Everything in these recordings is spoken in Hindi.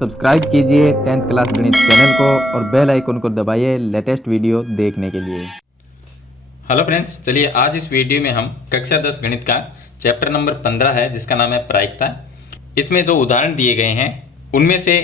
सब्सक्राइब कीजिए 10th क्लास गणित चैनल को और बेल आइकन को दबाइए लेटेस्ट वीडियो देखने के लिए। हेलो फ्रेंड्स, चलिए आज इस वीडियो में हम कक्षा 10 गणित का चैप्टर नंबर 15 है जिसका नाम है प्रायिकता। इसमें जो उदाहरण दिए गए हैं उनमें से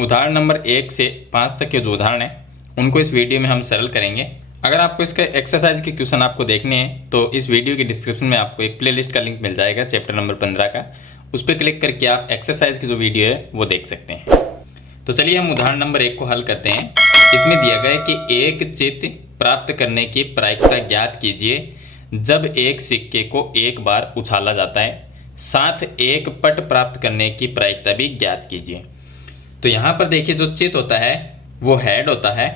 उदाहरण नंबर 1 से 5 तक के जो उदाहरण हैं उनको इस वीडियो में हम सरल करेंगे। अगर आपको इसके एक्सरसाइज के क्वेश्चन आपको देखने हैं तो इस वीडियो के डिस्क्रिप्शन में आपको एक प्लेलिस्ट का लिंक मिल जाएगा चैप्टर नंबर 15 का। उस पर क्लिक करके आप एक्सरसाइज की जो वीडियो है वो देख सकते हैं। तो चलिए हम उदाहरण नंबर 1 को हल करते हैं। इसमें दिया गया है कि एक चित्र प्राप्त करने की प्रायिकता ज्ञात कीजिए जब एक सिक्के को एक बार उछाला जाता है, साथ एक पट प्राप्त करने की प्रायिकता भी ज्ञात कीजिए। तो यहाँ पर देखिए, जो चित्र होता है वो हेड होता है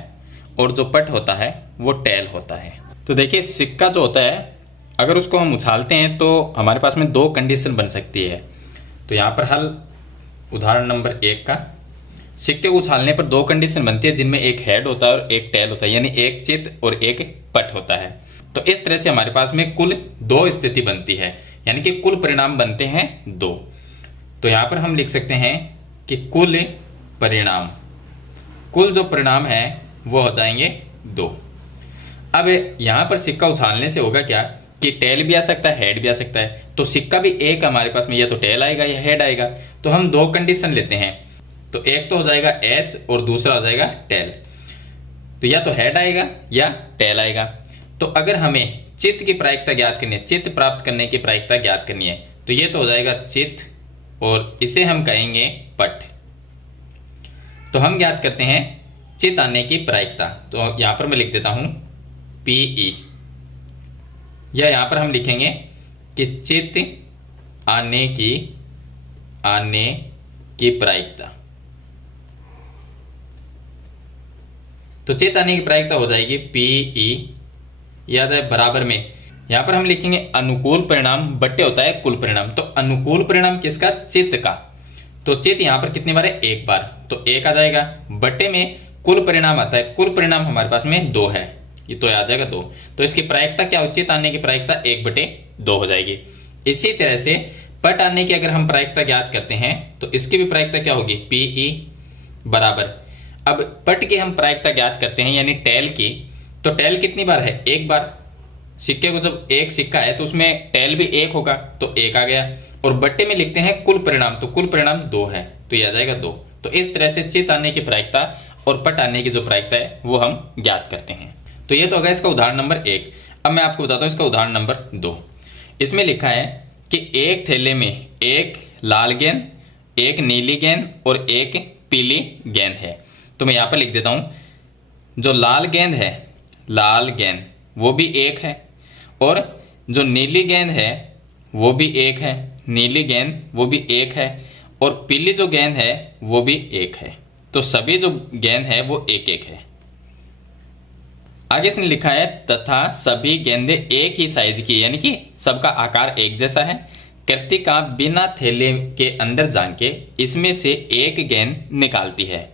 और जो पट होता है वो टेल होता है। तो देखिए, सिक्का जो होता है अगर उसको हम उछालते हैं तो हमारे पास में दो कंडीशन बन सकती है। तो यहाँ पर हल उदाहरण नंबर 1 का, सिक्के को उछालने पर दो कंडीशन बनती है जिनमें एक हेड होता है और एक टेल होता है, यानी एक चित्त और एक पट होता है। तो इस तरह से हमारे पास में कुल दो स्थिति बनती है, यानी कि कुल परिणाम बनते हैं दो। तो यहाँ पर हम लिख सकते हैं कि कुल परिणाम, कुल जो परिणाम है वो हो जाएंगे दो। अब यहाँ पर सिक्का उछालने से होगा क्या कि टेल भी आ सकता है, हेड भी आ सकता है। तो सिक्का भी एक हमारे पास में या तो टेल आएगा या हेड आएगा। तो हम दो कंडीशन लेते हैं, तो एक तो हो जाएगा एच और दूसरा हो जाएगा टेल। तो या तो हेड आएगा या टेल आएगा। तो अगर हमें चित्त की प्रायिकता ज्ञात करनी है, चित्त प्राप्त करने की प्रायिकता ज्ञात करनी है, तो ये तो हो जाएगा चित्त और इसे हम कहेंगे पट। तो हम ज्ञात करते हैं चित्त आने की प्रायिकता। तो यहां पर मैं लिख देता हूं पीई, या यहां पर हम लिखेंगे कि चित्त आने की प्रायिकता। तो चित्त आने की प्रायिकता हो जाएगी पीई, या जाए बराबर में यहां पर हम लिखेंगे अनुकूल परिणाम बट्टे होता है कुल परिणाम। तो अनुकूल परिणाम किसका? चित्त का। तो चित्त यहां पर कितनी बार है? एक बार, तो एक आ जाएगा। बट्टे में कुल परिणाम आता है, कुल परिणाम हमारे पास में दो है, ये तो आ जाएगा दो। तो इसकी प्रायिकता क्या हो? चित्त आने की प्रायिकता 1/2 हो जाएगी। इसी तरह से पट आने की अगर हम प्रायिकता ज्ञात करते हैं तो इसकी भी प्रायिकता क्या होगी? पीई बराबर, अब पट की हम प्रायिकता ज्ञात करते हैं यानी टेल की। तो टेल कितनी बार है? एक बार। सिक्के को जब एक सिक्का है तो उसमें टेल भी एक होगा, तो एक आ गया। और बट्टे में लिखते हैं कुल परिणाम, तो कुल परिणाम 2 है, तो ये आ जाएगा 2। तो इस तरह से चित्त आने की प्रायिकता और पट आने की जो प्रायिकता है वो हम ज्ञात करते हैं। तो ये तो होगा इसका उदाहरण नंबर 1। अब मैं आपको बताता हूं इसका उदाहरण नंबर 2। इसमें लिखा है कि एक थैले में एक लाल गेंद, एक नीली गेंद और एक पीली गेंद है। तो मैं यहां पर लिख देता हूं, जो लाल गेंद है, लाल गेंद वो भी एक है, और जो नीली गेंद है वो भी एक है, नीली गेंद वो भी एक है, और पीली जो गेंद है वो भी एक है। तो सभी जो गेंद है वो एक एक है। आगे इसने लिखा है तथा सभी गेंदें एक ही साइज की, यानी कि सबका आकार एक जैसा है। कृतिका बिना थैले के अंदर जान के इसमें से एक गेंद निकालती है।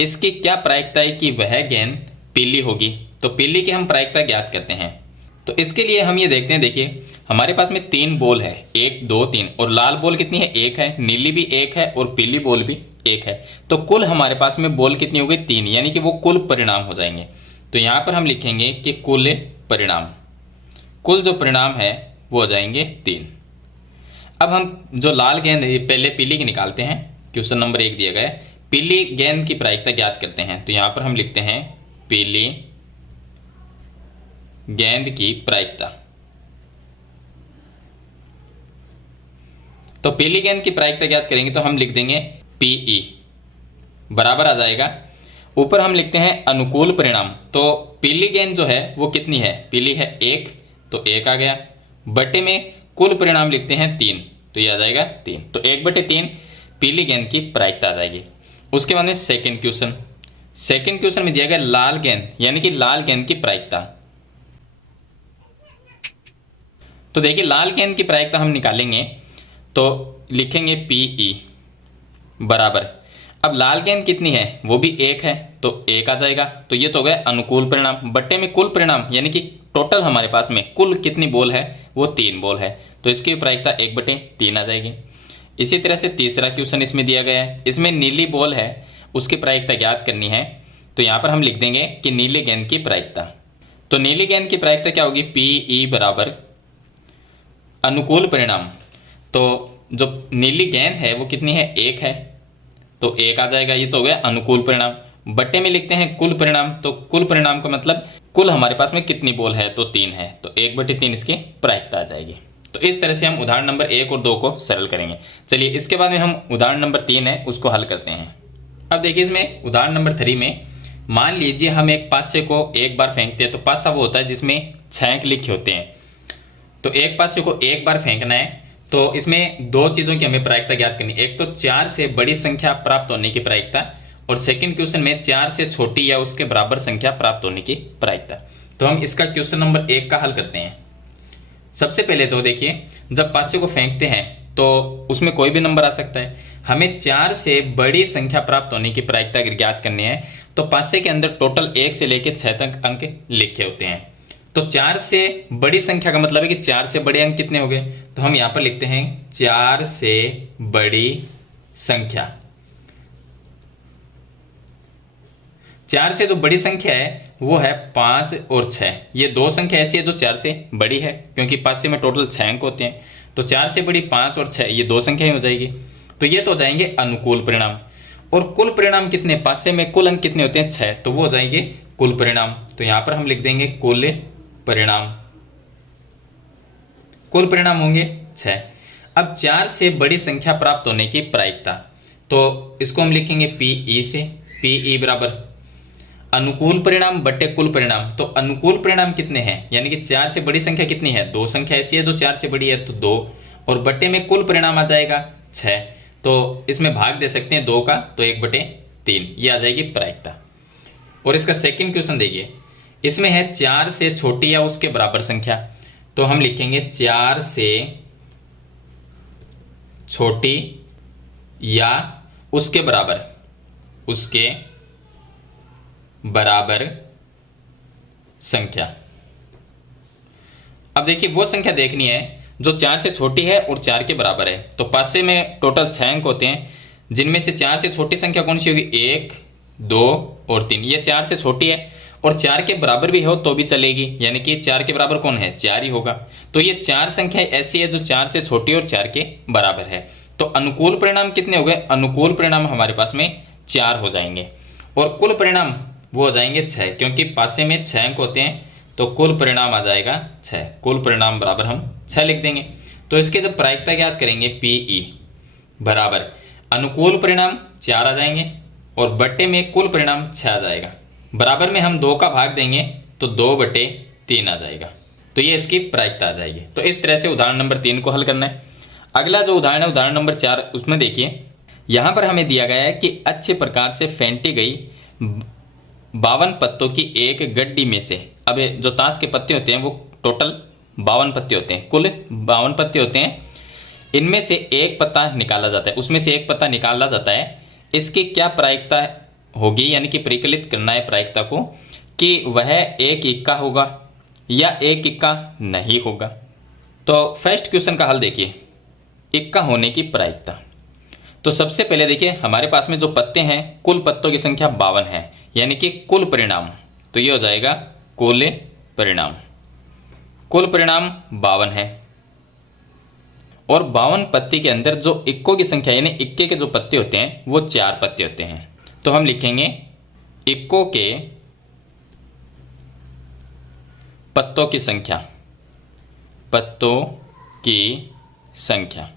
इसकी क्या प्रायिकता है कि वह गेंद पीली होगी? तो पीली की हम प्रायिकता ज्ञात करते हैं। तो इसके लिए हम ये देखते हैं, देखिए हमारे पास में 3 बॉल है, 1 2 3, और लाल बॉल कितनी है? 1 है, नीली भी 1 है और पीली बॉल भी 1 है। तो कुल हमारे पास में बॉल कितनी हो गई? 3, यानी कि वो कुल परिणाम हो जाएंगे। तो यहां पर हम लिखेंगे कि कुल परिणाम, कुल जो परिणाम है वो हो जाएंगे 3। अब हम जो लाल गेंद है पहले पीली की निकालते हैं। क्वेश्चन नंबर 1 दिया गया है, पीली गेंद की प्रायिकता ज्ञात करते हैं। तो यहां पर हम लिखते हैं पीली गेंद की प्रायिकता। तो पीली गेंद की प्रायिकता ज्ञात करेंगे तो हम लिख देंगे पीई बराबर आ जाएगा, ऊपर हम लिखते हैं अनुकूल परिणाम। तो पीली गेंद जो है वो कितनी है? पीली है 1, तो 1 आ गया। बटे में कुल परिणाम लिखते हैं 3, तो ये आ जाएगा 3। तो 1/3 पीली गेंद की प्रायिकता आ जाएगी। उसके बाद में सेकंड क्वेश्चन में दिया गया लाल गेंद, यानी कि लाल गेंद की प्रायिकता। तो देखिए लाल गेंद की प्रायिकता हम निकालेंगे तो लिखेंगे पीई बराबर, अब लाल गेंद कितनी है? वो भी 1 है, तो 1 आ जाएगा। तो ये तो हो गया अनुकूल परिणाम। बट्टे में कुल परिणाम, यानी कि टोटल हमारे पास में कुल कितनी बॉल है? वो 3 बॉल है, तो इसकी प्रायिकता 1/3 आ जाएगी। इसी तरह से तीसरा क्वेश्चन इसमें दिया गया है, इसमें नीली बॉल है, उसकी प्रायिकता ज्ञात करनी है। तो यहाँ पर हम लिख देंगे कि नीली गेंद की प्रायिकता। तो नीली गेंद की प्रायिकता क्या होगी, पी ई बराबर अनुकूल परिणाम। तो जो नीली गेंद है वो कितनी है, 1 है, तो 1 आ जाएगा। ये तो हो गया अनुकूल परिणाम। बट्टे में लिखते हैं कुल परिणाम, तो कुल परिणाम का मतलब कुल हमारे पास में कितनी बॉल है, तो 3 है, तो 1/3 इसकी प्रायिकता आ जाएगी। तो इस तरह से हम उदाहरण नंबर 1 और 2 को सरल करेंगे। चलिए इसके बाद में हम उदाहरण नंबर 3 है उसको हल करते हैं। अब देखिए इसमें उदाहरण नंबर 3 में मान लीजिए हम एक पासे को एक बार फेंकते हैं। तो पासा वो होता है जिसमें 6 अंक लिखे होते हैं। तो एक पासे को एक बार फेंकना है, तो इसमें 2 चीज़ों की हमें प्रायिकता ज्ञात करनी है। एक तो 4 से बड़ी संख्या प्राप्त होने की प्रायिकता, और सेकंड क्वेश्चन में 4 से छोटी या उसके बराबर संख्या प्राप्त होने की प्रायिकता। तो हम इसका क्वेश्चन नंबर 1 का हल करते हैं। सबसे पहले तो देखिए जब पासे को फेंकते हैं तो उसमें कोई भी नंबर आ सकता है। हमें 4 से बड़ी संख्या प्राप्त होने की प्रायिकता अगर ज्ञात करनी है तो पासे के अंदर टोटल 1 से लेकर 6 तक अंक लिखे होते हैं। तो 4 से बड़ी संख्या का मतलब है कि 4 से बड़े अंक कितने हो गए, तो हम यहां पर लिखते हैं 4 से बड़ी संख्या। 4 से जो बड़ी संख्या है वो है 5 और 6। ये 2 संख्या ऐसी है जो 4 से बड़ी है, क्योंकि पासे में टोटल 6 अंक होते हैं। तो 4 से बड़ी 5 और 6, ये 2 संख्या ही हो जाएगी। तो ये तो हो जाएंगे अनुकूल परिणाम। और कुल परिणाम कितने, पासे में कुल अंक कितने होते हैं, 6, तो वो हो जाएंगे कुल परिणाम। तो यहां पर हम लिख देंगे कुल परिणाम। कुल परिणाम होंगे 6। अब 4 से बड़ी संख्या प्राप्त होने की प्रायिकता, तो इसको हम लिखेंगे पीई से। पीई बराबर अनुकूल परिणाम बटे कुल परिणाम। तो अनुकूल परिणाम कितने हैं, यानी कि 4 से बड़ी संख्या कितनी है, 2 संख्या ऐसी है जो 4 से बड़ी है, तो 2, और बटे में कुल परिणाम आ जाएगा 6। तो इसमें भाग दे सकते हैं 2 का, तो 1/3 ये आ जाएगी प्रायिकता। और इसका सेकंड क्वेश्चन देखिए, इसमें है 4 से छोटी या उसके बराबर संख्या। तो हम लिखेंगे 4 से छोटी या उसके बराबर संख्या। अब देखिए वो संख्या देखनी है जो 4 से छोटी है और 4 के बराबर है। तो पासे में टोटल 6 अंक होते हैं, जिनमें से 4 से छोटी संख्या कौन सी होगी, 1, 2 और 3। ये 4 से छोटी है और 4 के बराबर भी हो तो भी चलेगी, यानी कि 4 के बराबर कौन है, 4 ही होगा। तो ये 4 संख्या ऐसी है जो 4 से छोटी और 4 के बराबर है। तो अनुकूल परिणाम कितने हो गए, अनुकूल परिणाम हमारे पास में 4 हो जाएंगे। और कुल परिणाम वो हो जाएंगे 6, क्योंकि पासे में 6 अंक होते हैं, तो कुल परिणाम आ जाएगा 6। कुल परिणाम बराबर हम 6 लिख देंगे। तो इसके जब प्रायिकता ज्ञात करेंगे पीई बराबर अनुकूल परिणाम 4 आ जाएंगे और बट्टे में कुल परिणाम 6 आ जाएगा। बराबर में हम 2 का भाग देंगे तो 2/3 आ जाएगा। तो ये इसकी प्रायिकता आ जाएगी। तो इस तरह से उदाहरण नंबर 3 को हल करना है। अगला जो उदाहरण है उदाहरण नंबर 4, उसमें देखिए यहां पर हमें दिया गया है कि अच्छे प्रकार से फेंटी गई 52 पत्तों की एक गड्डी में से, अब जो ताश के पत्ते होते हैं वो टोटल 52 पत्ते होते हैं, कुल 52 पत्ते होते हैं। इनमें से एक पत्ता निकाला जाता है, उसमें से एक पत्ता निकाला जाता है। इसकी क्या प्रायिकता होगी, यानी कि परिकलित करना है प्रायिकता को कि वह एक इक्का होगा या एक इक्का नहीं होगा। तो फर्स्ट क्वेश्चन का हल देखिए, इक्का होने की प्रायिकता। तो सबसे पहले देखिए हमारे पास में जो पत्ते हैं कुल पत्तों की संख्या 52 है, यानी कि कुल परिणाम, तो ये हो जाएगा कुल परिणाम। कुल परिणाम 52 है और 52 पत्ती के अंदर जो इक्कों की संख्या यानी इक्के के जो पत्ते होते हैं वो 4 पत्ते होते हैं। तो हम लिखेंगे इक्कों के पत्तों की संख्या, पत्तों की संख्या।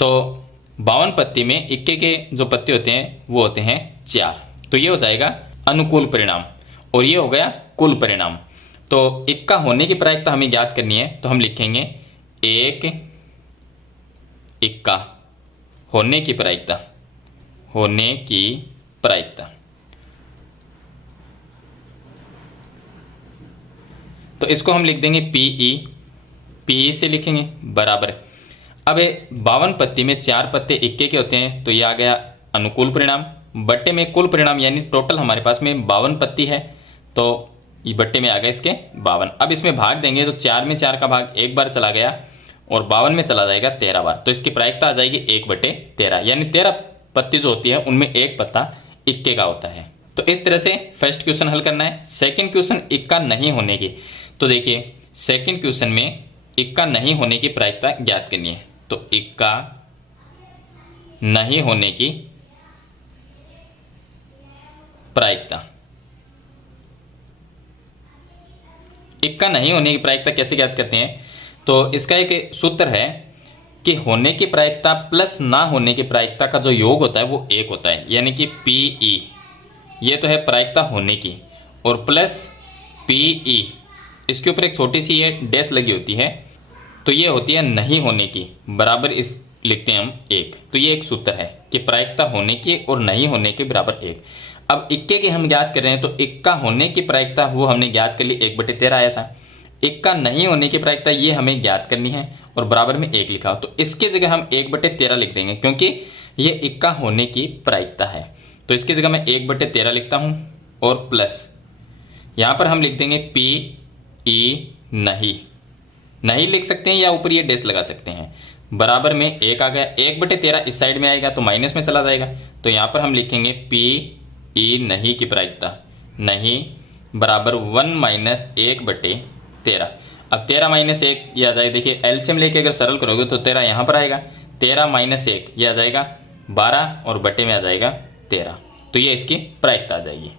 तो 52 पत्ती में इक्के के जो पत्ते होते हैं वो होते हैं 4। तो ये हो जाएगा अनुकूल परिणाम और ये हो गया कुल परिणाम। तो इक्का होने की प्रायिकता हमें ज्ञात करनी है, तो हम लिखेंगे एक इक्का होने की प्रायिकता, होने की प्रायिकता। तो इसको हम लिख देंगे पीई से लिखेंगे बराबर। अब 52 पत्ती में 4 पत्ते इक्के के होते हैं, तो ये आ गया अनुकूल परिणाम। बट्टे में कुल परिणाम यानी टोटल हमारे पास में 52 पत्ती है, तो ये बट्टे में आ गए इसके 52। अब इसमें भाग देंगे तो 4 में 4 का भाग एक बार चला गया और 52 में चला जाएगा 13 बार, तो इसकी प्रायिकता आ जाएगी 1/13, यानी 13 पत्ती जो होती है उनमें एक पत्ता इक्के का होता है। तो इस तरह से फर्स्ट क्वेश्चन हल करना है। सेकंड क्वेश्चन इक्का नहीं होने की, तो देखिए सेकंड क्वेश्चन में इक्का नहीं होने की प्रायिकता ज्ञात करनी है। तो इक्का नहीं होने की प्रायिकता, इक्का नहीं होने की प्रायिकता कैसे ज्ञात करते हैं? तो इसका एक सूत्र है कि होने की प्रायिकता प्लस ना होने की प्रायिकता का जो योग होता है वो 1 होता है, यानी कि PE, ये तो है प्रायिकता होने की, और प्लस PE, इसके ऊपर एक छोटी सी ये डैश लगी होती है, तो ये होती है नहीं होने की, बराबर इस लिखते हैं हम 1। तो ये एक सूत्र है कि प्रायिकता होने की और नहीं होने के बराबर 1। अब इक्के की हम ज्ञात कर रहे हैं, तो इक्का होने की प्रायिकता वो हमने ज्ञात कर ली, 1/13 आया था। इक्का नहीं होने की प्रायिकता ये हमें ज्ञात करनी है और बराबर में 1 लिखा हो, तो इसकी जगह हम 1/13 लिख देंगे, क्योंकि ये इक्का होने की प्रायिकता है। तो इसकी जगह मैं 1/13 लिखता हूँ और प्लस यहाँ पर हम लिख देंगे PE नहीं लिख सकते हैं, या ऊपर ये डैश लगा सकते हैं, बराबर में 1 आ गया। 1/13 इस साइड में आएगा तो माइनस में चला जाएगा, तो यहाँ पर हम लिखेंगे PE नहीं की प्रायिकता, नहीं बराबर 1 - 1/13। अब 13 - 1 ये आ जाएगा, देखिए एलसीएम लेके अगर सरल करोगे तो 13 यहाँ पर आएगा, 13 - 1 ये आ जाएगा 12 और बटे में आ जाएगा 13, तो ये इसकी प्रायिकता आ जाएगी,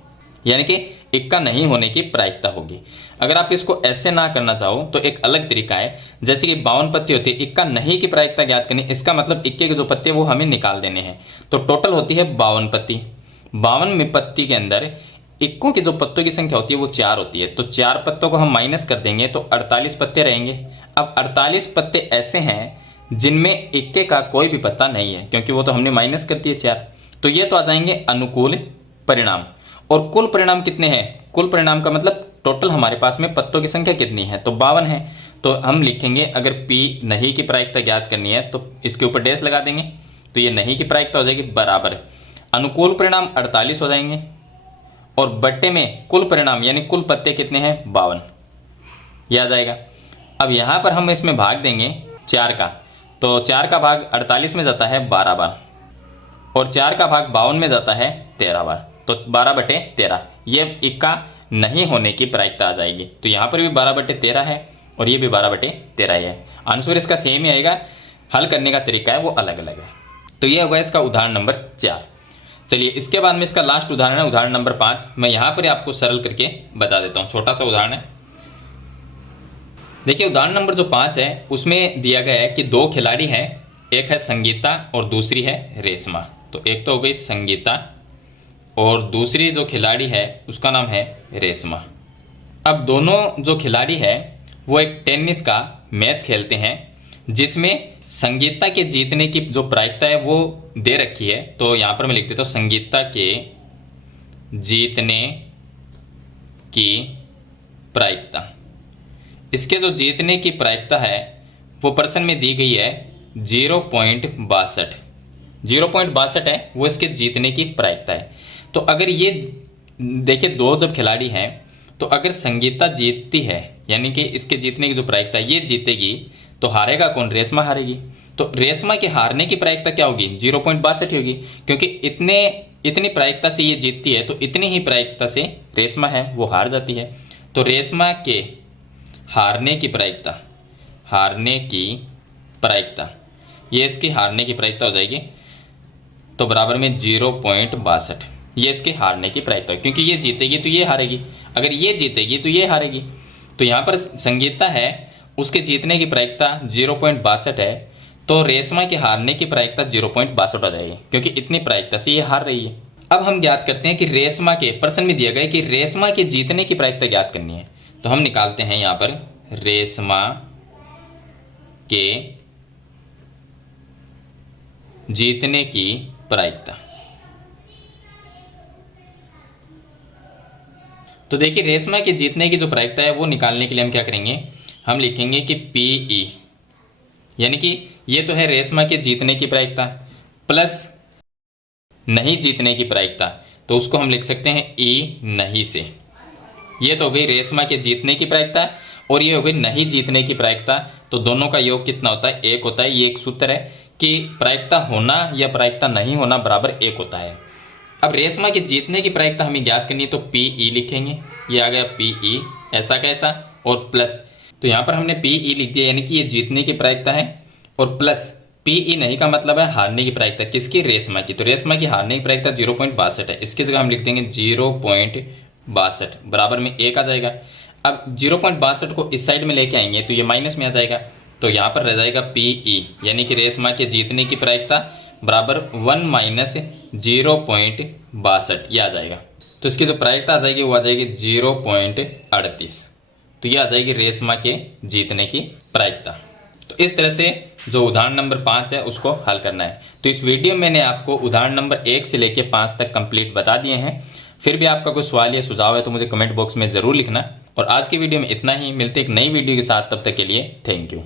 यानी कि इक्का नहीं होने की प्रायिकता होगी। अगर आप इसको ऐसे ना करना चाहो तो एक अलग तरीका है, जैसे कि 52 पत्ती होती है, इक्का नहीं की प्रायिकता ज्ञात करनी, इसका मतलब इक्के के जो पत्ते वो हमें निकाल देने हैं। तो टोटल होती है 52 पत्ती, 52 में पत्ती के अंदर इक्कों की जो पत्तों की संख्या होती है वो 4 होती है, तो 4 पत्तों को हम माइनस कर देंगे तो 48 पत्ते रहेंगे। अब 48 पत्ते ऐसे हैं जिनमें इक्के का कोई भी पत्ता नहीं है, क्योंकि वो तो हमने माइनस कर दिए 4, तो ये तो आ जाएंगे अनुकूल परिणाम। और कुल परिणाम कितने हैं? कुल परिणाम का मतलब टोटल हमारे पास में पत्तों की संख्या कितनी है, तो 52 है। तो हम लिखेंगे अगर P नहीं की प्रायिकता ज्ञात करनी है तो इसके ऊपर डैश लगा देंगे, तो ये नहीं की प्रायिकता हो जाएगी बराबर अनुकूल परिणाम 48 हो जाएंगे, और बट्टे में कुल परिणाम यानी कुल पत्ते कितने हैं 52, यह आ जाएगा। अब यहाँ पर हम इसमें भाग देंगे 4 का, तो 4 का भाग 48 में जाता है 12 बार, और 4 का भाग 52 में जाता है 13 बार, तो 12/13 ये इक्का नहीं होने की प्रायिकता आ जाएगी। तो यहाँ पर भी 12/13 है और ये भी 12/13 है। आंसर इसका सेम ही आएगा, हल करने का तरीका है वो अलग अलग है। तो ये होगा इसका उदाहरण नंबर 4। चलिए इसके बाद में इसका लास्ट उदाहरण है उदाहरण नंबर 5। मैं यहाँ पर आपको सरल करके बता देता हूँ, छोटा सा उदाहरण है। देखिए उदाहरण नंबर जो 5 है उसमें दिया गया है कि 2 खिलाड़ी हैं, एक है संगीता और दूसरी है रेशमा। तो एक तो हो गई संगीता और दूसरी जो खिलाड़ी है उसका नाम है रेशमा। अब दोनों जो खिलाड़ी है वो एक टेनिस का मैच खेलते हैं जिसमें संगीता के जीतने की जो प्रायिकता है वो दे रखी है। तो यहाँ पर मैं लिख देता हूँ संगीता के जीतने की प्रायिकता। इसके जो जीतने की प्रायिकता है वो प्रश्न में दी गई है 0.62। 0.62 है वो इसके जीतने की प्रायिकता है। तो अगर ये देखिए 2 जब खिलाड़ी हैं तो अगर संगीता जीतती है यानी कि इसके जीतने की जो प्रायिकता है ये जीतेगी तो हारेगा कौन? रेशमा हारेगी। तो रेशमा के हारने की प्रायिकता क्या होगी? 0.62 होगी, क्योंकि इतनी प्रायिकता से ये जीतती है तो इतनी ही प्रायिकता से रेशमा है वो हार जाती है। तो रेशमा के हारने की प्रायिकता ये इसकी हारने की प्रायिकता हो जाएगी, तो बराबर में 0.62 ये इसके हारने की प्रायिकता, क्योंकि ये जीतेगी तो ये हारेगी, अगर ये जीतेगी तो ये हारेगी। तो यहाँ पर संगीता है उसके जीतने की प्रायिकता 0.62 है, तो रेशमा के हारने की प्रायिकता 0.62 आ जाएगी, क्योंकि इतनी प्रायिकता से ये हार रही है। अब हम ज्ञात करते हैं कि रेशमा के प्रश्न में दिया गया कि रेशमा के जीतने की प्रायिकता ज्ञात करनी है। तो हम निकालते हैं यहाँ पर रेशमा के जीतने की प्रायिकता। तो देखिए रेशमा के जीतने की जो प्रायिकता है वो निकालने के लिए हम क्या करेंगे, हम लिखेंगे कि PE यानी कि ये तो है रेशमा के जीतने की प्रायिकता प्लस नहीं जीतने की प्रायिकता, तो उसको हम लिख सकते हैं E नहीं से। ये तो हो गई रेशमा के जीतने की प्रायिकता और ये हो गई नहीं जीतने की प्रायिकता। तो दोनों का योग कितना होता है? 1 होता है। ये एक सूत्र है कि प्रायिकता होना या प्रायिकता नहीं होना बराबर 1 होता है। अब रेशमा के जीतने की प्रायिकता हमें ज्ञात करनी है, तो पीई लिखेंगे। ये आ गया पीई, ऐसा कैसा, और प्लस, तो यहाँ पर हमने पीई लिख दिया, यानी कि ये जीतने की प्रायिकता है, और प्लस पीई नहीं का मतलब है हारने की प्रायिकता। किसकी? रेशमा की। तो रेशमा की हारने की प्रायिकता 0.62 है। इसकी जगह हम लिख देंगे 0.62, बराबर में 1 आ जाएगा। अब 0.62 को इस साइड में लेके आएंगे तो ये माइनस में आ जाएगा, तो यहाँ पर रह जाएगा पीई, यानी कि रेशमा के जीतने की प्रायिकता बराबर 1 माइनस 0.62, ये आ जाएगा। तो इसकी जो प्रायिकता आ जाएगी वो आ जाएगी 0.38। तो ये आ जाएगी रेशमा के जीतने की प्रायिकता। तो इस तरह से जो उदाहरण नंबर 5 है उसको हल करना है। तो इस वीडियो में मैंने आपको उदाहरण नंबर 1 से लेकर 5 तक कंप्लीट बता दिए हैं। फिर भी आपका कोई सवाल या सुझाव है तो मुझे कमेंट बॉक्स में ज़रूर लिखना। और आज की वीडियो में इतना ही, मिलते एक नई वीडियो के साथ, तब तक के लिए थैंक यू।